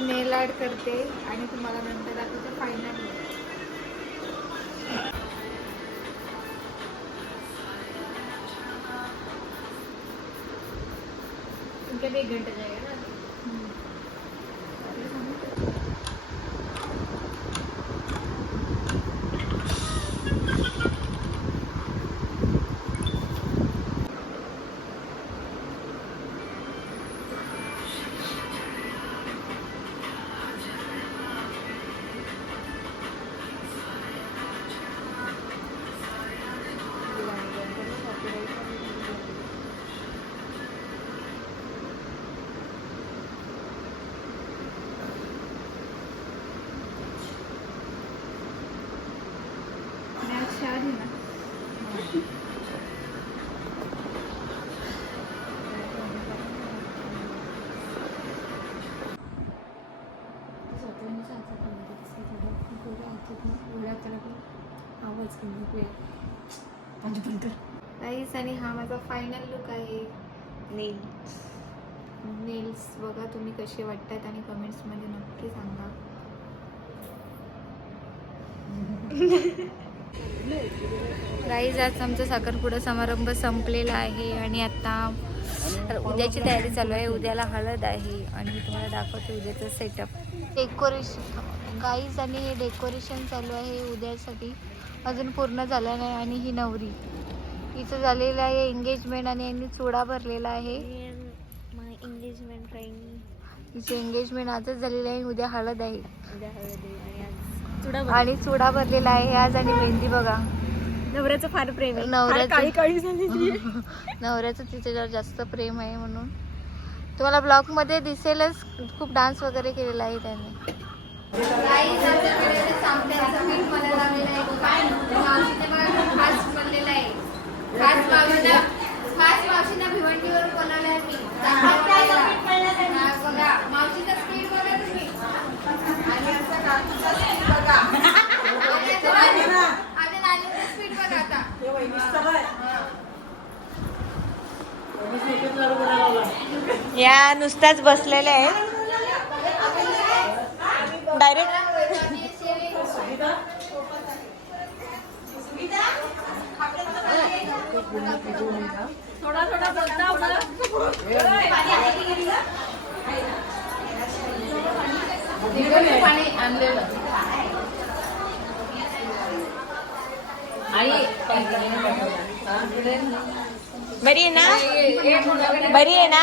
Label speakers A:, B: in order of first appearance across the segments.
A: तेल ॲड करते आणि तुम्हाला नंतर दाखवते फायनल
B: भी एक घंटा जाएगा ना?
A: गाईस आणि हा माझा फायनल लुक आहे. नेल्स नेल्स बघा तुम्ही कसे वाटतात आणि कमेंट्समध्ये नक्की सांगा. गाईज आज आमचा साखरपुडा समारंभ संपलेला आहे आणि आता उद्याची तयारी चालू आहे. उद्याला हळद आहे आणि मी तुम्हाला दाखवते उद्याचं सेटअप डेकोरेशन गाईज आणि हे डेकोरेशन चालू आहे उद्यासाठी. अजून पूर्ण झालं नाही आणि ही नवरी. हिचं झालेलं आहे एंगेजमेंट आणि यांनी चुडा भरलेला आहे.
B: एंगेजमेंट
A: हिची एंगेजमेंट आजच झालेली आहे. उद्या हळद आहे.
B: उद्या हळद आहे आणि आज चुडा
A: आणि चुडा भरलेला आहे. आज आणि मेहंदी बघा.
B: नवऱ्याचं फार प्रेम आहे.
A: नवऱ्याचं-
B: फार काळी काळी झालेली आहे.
A: नवऱ्याचं तिच्यावर जास्त प्रेम आहे म्हणून. तुम्हाला ब्लॉगमध्ये दिसेलच खूप डान्स वगैरे केलेला आहे त्याने. भिवंडीवरून बनवलं आहे मी बघा मावशीचा स्पीड बघा तुम्ही आणि आमचा काकूचा स्पीड बघा आणि आता नानी- आता नानीचा स्पीड बघा आता
B: त्या नुसत्याच बसलेल्या आहेत. डायरेक्ट थोडा थोडा बोलता बरी आहे ना? बरी आहे ना?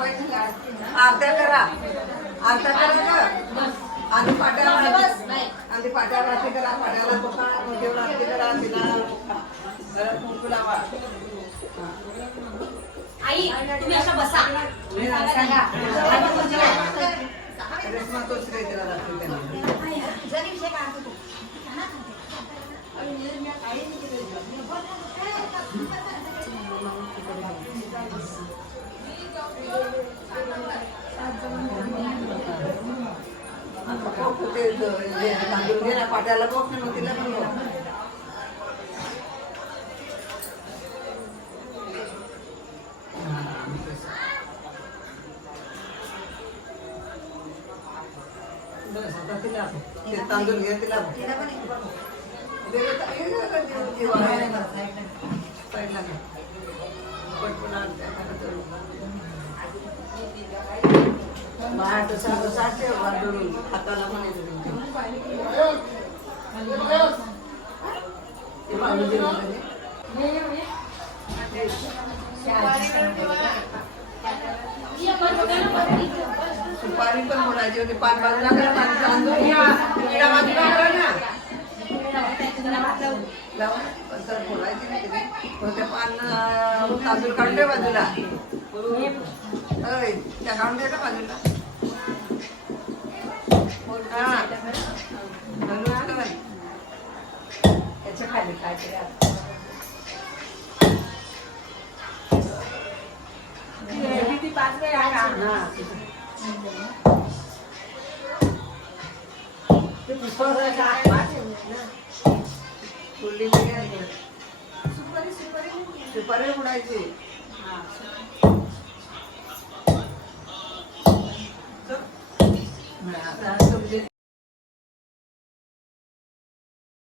C: आरत्या करा आरत्या करा आणि आधी पाट्याला आधी पाट्याला करा पाट्याला देवला करा तिला जरा कुंकू लावा
B: आई तुम्ही अशा बसा
C: रेश्मा तोच रे तिला दाखवते त्याला. आता बघ ते हे तांदूळ घे ना पाट्याला बघ ना मग तिला पण ते तांदूळ घे तिला साईडला हाताला पण त्यांच्या. सुपारी पण मोडायची होती पाच बाजूला करा पाच तांदूळ घ्या इकडा बाजूला करा ना तर फोडायची नाही ते पान तांदूळ काढले बाजूला त्या काढून दे ना बाजूला हा. तांदूळ आलं बाई. याच्या खाली काहीतरी आहे. हा. ते पुष्पाचं आहे का? फुलली तरी आहे. सुपारी उडायची आता असं म्हणजे